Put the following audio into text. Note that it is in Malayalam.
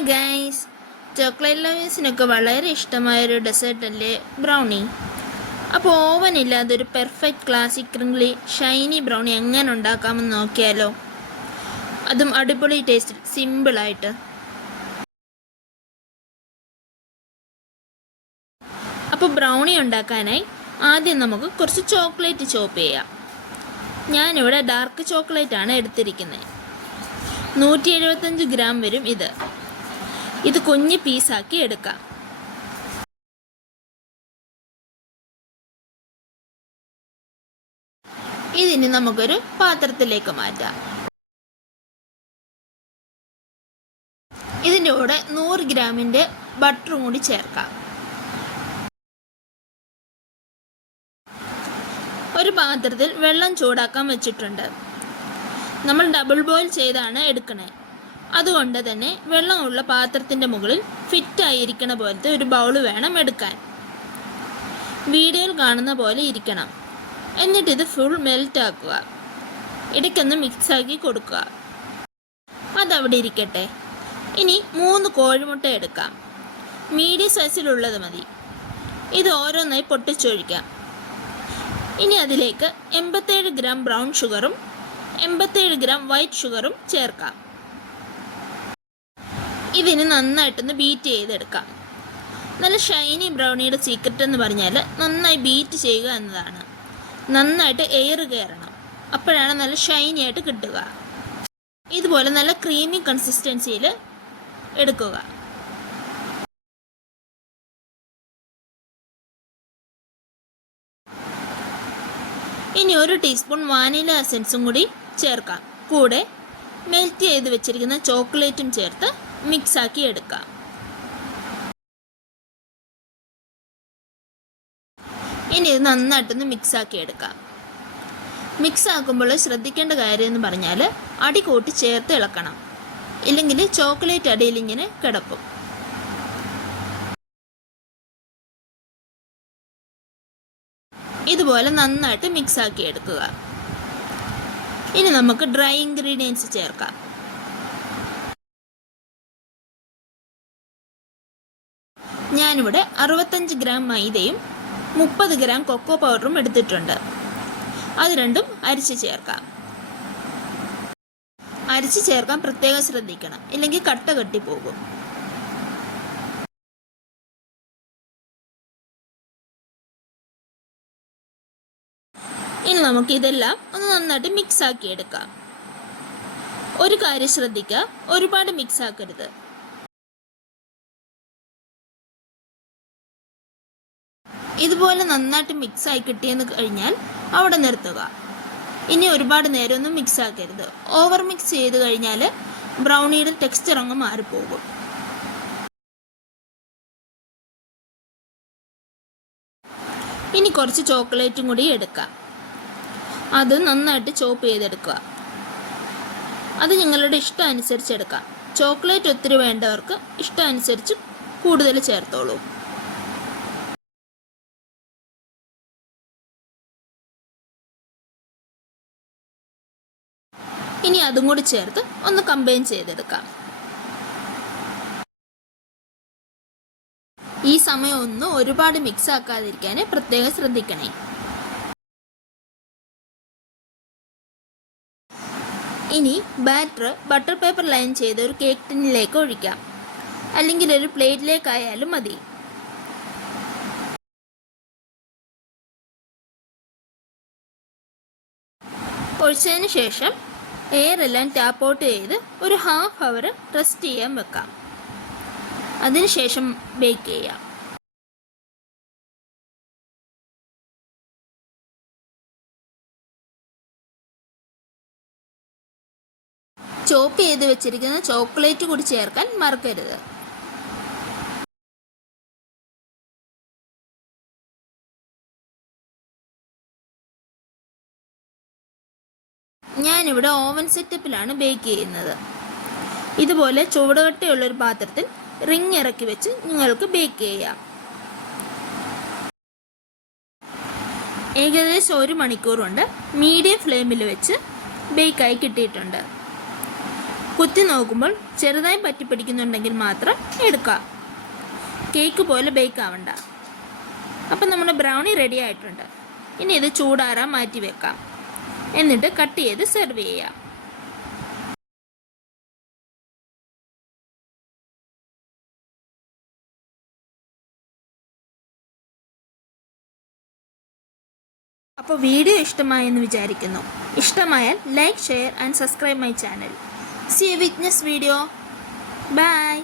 ഹായ് ഗൈസ്, ചോക്ലേറ്റ് ലവേഴ്സിനൊക്കെ വളരെ ഇഷ്ടമായൊരു ഡെസേർട്ടല്ലേ ബ്രൗണി. അപ്പോൾ ഓവൻ ഇല്ലാതെ ഒരു പെർഫെക്റ്റ് ക്ലാസിക് ക്രിംഗ്ലി ഷൈനി ബ്രൗണി എങ്ങനെ ഉണ്ടാക്കാമെന്ന് നോക്കിയാലോ. അതും അടിപൊളി ടേസ്റ്റിൽ സിമ്പിളായിട്ട്. അപ്പോൾ ബ്രൗണി ഉണ്ടാക്കാനായി ആദ്യം നമുക്ക് കുറച്ച് ചോക്ലേറ്റ് ചോപ്പ് ചെയ്യാം. ഞാനിവിടെ ഡാർക്ക് ചോക്ലേറ്റ് ആണ് എടുത്തിരിക്കുന്നത്. 175 ഗ്രാം വരും ഇത് കുഞ്ഞ് പീസാക്കി എടുക്കാം. ഇതിന് നമുക്കൊരു പാത്രത്തിലേക്ക് മാറ്റാം. ഇതിൻ്റെ കൂടെ 100 ഗ്രാമിൻ്റെ ബട്ടറും കൂടി ചേർക്കാം. ഒരു പാത്രത്തിൽ വെള്ളം ചൂടാക്കാൻ വെച്ചിട്ടുണ്ട്. നമ്മൾ ഡബിൾ ബോയിൽ ചെയ്താണ് എടുക്കണേ. അതുകൊണ്ട് തന്നെ വെള്ളമുള്ള പാത്രത്തിൻ്റെ മുകളിൽ ഫിറ്റായിരിക്കണ പോലത്തെ ഒരു ബൗൾ വേണം എടുക്കാൻ. വീഡിയോയിൽ കാണുന്ന പോലെ ഇരിക്കണം. എന്നിട്ടിത് ഫുൾ മെൽറ്റ് ആക്കുക. ഇടയ്ക്കൊന്ന് മിക്സാക്കി കൊടുക്കുക. അതവിടെ ഇരിക്കട്ടെ. ഇനി 3 കോഴിമുട്ട എടുക്കാം. മീഡിയം സൈസിലുള്ളത് മതി. ഇത് ഓരോന്നായി പൊട്ടിച്ചൊഴിക്കാം. ഇനി അതിലേക്ക് 87 ഗ്രാം ബ്രൗൺ ഷുഗറും 87 ഗ്രാം വൈറ്റ് ഷുഗറും ചേർക്കാം. ഇതിന് നന്നായിട്ടൊന്ന് ബീറ്റ് ചെയ്തെടുക്കാം. നല്ല ഷൈനി ബ്രൗണിയുടെ സീക്രട്ട് എന്ന് പറഞ്ഞാൽ നന്നായി ബീറ്റ് ചെയ്യുക എന്നതാണ്. നന്നായിട്ട് എയർ കയറണം. അപ്പോഴാണ് നല്ല ഷൈനി ആയിട്ട് കിട്ടുക. ഇതുപോലെ നല്ല ക്രീമി കൺസിസ്റ്റൻസിയിൽ എടുക്കുക. ഇനി 1 ടീസ്പൂൺ വാനില എസൻസും കൂടി ചേർക്കാം. കൂടെ മെൽറ്റ് ചെയ്ത് വെച്ചിരിക്കുന്ന ചോക്ലേറ്റും ചേർത്ത് മിക്സാക്കി എടുക്കാം. ഇനി ഇത് നന്നായിട്ടൊന്ന് മിക്സാക്കി എടുക്കാം. മിക്സ് ആക്കുമ്പോൾ ശ്രദ്ധിക്കേണ്ട കാര്യം എന്ന് പറഞ്ഞാൽ അടി കൂട്ടി ചേർത്ത് ഇളക്കണം. ഇല്ലെങ്കിൽ ചോക്ലേറ്റ് അടിയിൽ ഇങ്ങനെ കിടക്കും. ഇതുപോലെ നന്നായിട്ട് മിക്സാക്കി എടുക്കുക. ഇനി നമുക്ക് ഡ്രൈ ഇൻഗ്രീഡിയൻസ് ചേർക്കാം. ഞാനിവിടെ 65 ഗ്രാം മൈദയും 30 ഗ്രാം കൊക്കോ പൗഡറും എടുത്തിട്ടുണ്ട്. അത് രണ്ടും അരിച്ച് ചേർക്കാം. അരിച്ച് ചേർക്കാൻ പ്രത്യേകം ശ്രദ്ധിക്കണം, ഇല്ലെങ്കിൽ കട്ട കെട്ടിപ്പോകും. ഇനി നമുക്ക് ഇതെല്ലാം ഒന്ന് നന്നായിട്ട് മിക്സ് ആക്കി എടുക്കാം. ഒരു കാര്യം ശ്രദ്ധിക്കുക, ഒരുപാട് മിക്സ് ആക്കരുത്. ഇതുപോലെ നന്നായിട്ട് മിക്സ് ആയി കിട്ടിയെന്ന് കഴിഞ്ഞാൽ അവിടെ നിർത്തുക. ഇനി ഒരുപാട് നേരമൊന്നും മിക്സ് ആക്കരുത്. ഓവർ മിക്സ് ചെയ്ത് കഴിഞ്ഞാൽ ബ്രൗണിയുടെ ടെക്സ്ചർ അങ്ങ് മാറിപ്പോകും. ഇനി കുറച്ച് ചോക്ലേറ്റും കൂടി എടുക്കാം. അത് നന്നായിട്ട് ചോപ്പ് ചെയ്തെടുക്കുക. അത് നിങ്ങളുടെ ഇഷ്ടം അനുസരിച്ച് എടുക്കാം. ചോക്ലേറ്റ് ഒത്തിരി വേണ്ടവർക്ക് ഇഷ്ടം അനുസരിച്ച് കൂടുതൽ ചേർത്തോളൂ. ഇനി അതും കൂടി ചേർത്ത് ഒന്ന് കമ്പൈൻ ചെയ്തെടുക്കാം. ഈ സമയം ഒന്നും ഒരുപാട് മിക്സ് ആക്കാതിരിക്കാൻ പ്രത്യേകം ശ്രദ്ധിക്കണേ. ഇനി ബാറ്റർ ബട്ടർ പേപ്പർ ലൈൻ ചെയ്ത് ഒരു കേക്ക് ടിന്നിലേക്ക് ഒഴിക്കാം. അല്ലെങ്കിൽ ഒരു പ്ലേറ്റിലേക്കായാലും മതി. ഒഴിച്ചതിന് ശേഷം എയർ എല്ലാം ടാപ്പ് ഔട്ട് ചെയ്ത് ഒരു ½ അവർ റെസ്റ്റ് ചെയ്യാൻ വെക്കാം. അതിനുശേഷം ബേക്ക് ചെയ്യാം. ചോപ്പ് ചെയ്ത് വെച്ചിരിക്കുന്ന ചോക്ലേറ്റ് കൂടി ചേർക്കാൻ മറക്കരുത്. ഞാനിവിടെ ഓവൻ സെറ്റപ്പിലാണ് ബേക്ക് ചെയ്യുന്നത്. ഇതുപോലെ ചുവടുകട്ടിയുള്ളൊരു പാത്രത്തിൽ റിങ് ഇറക്കി വെച്ച് നിങ്ങൾക്ക് ബേക്ക് ചെയ്യാം. ഏകദേശം 1 മണിക്കൂർ കൊണ്ട് മീഡിയം ഫ്ലെയിമിൽ വെച്ച് ബേക്കായി കിട്ടിയിട്ടുണ്ട്. കുത്തി നോക്കുമ്പോൾ ചെറുതായി പറ്റിപ്പിടിക്കുന്നുണ്ടെങ്കിൽ മാത്രം എടുക്കാം. കേക്ക് പോലെ ബേക്ക് ആവണ്ട. അപ്പം നമ്മുടെ ബ്രൗണി റെഡി ആയിട്ടുണ്ട്. ഇനി ഇത് ചൂടാറാൻ മാറ്റി വെക്കാം. എന്നിട്ട് കട്ട് ചെയ്ത് സെർവ് ചെയ്യാം. അപ്പോൾ വീഡിയോ ഇഷ്ടമായെന്ന് വിചാരിക്കുന്നു. ഇഷ്ടമായാൽ like, share and subscribe my channel. See you with next video. Bye.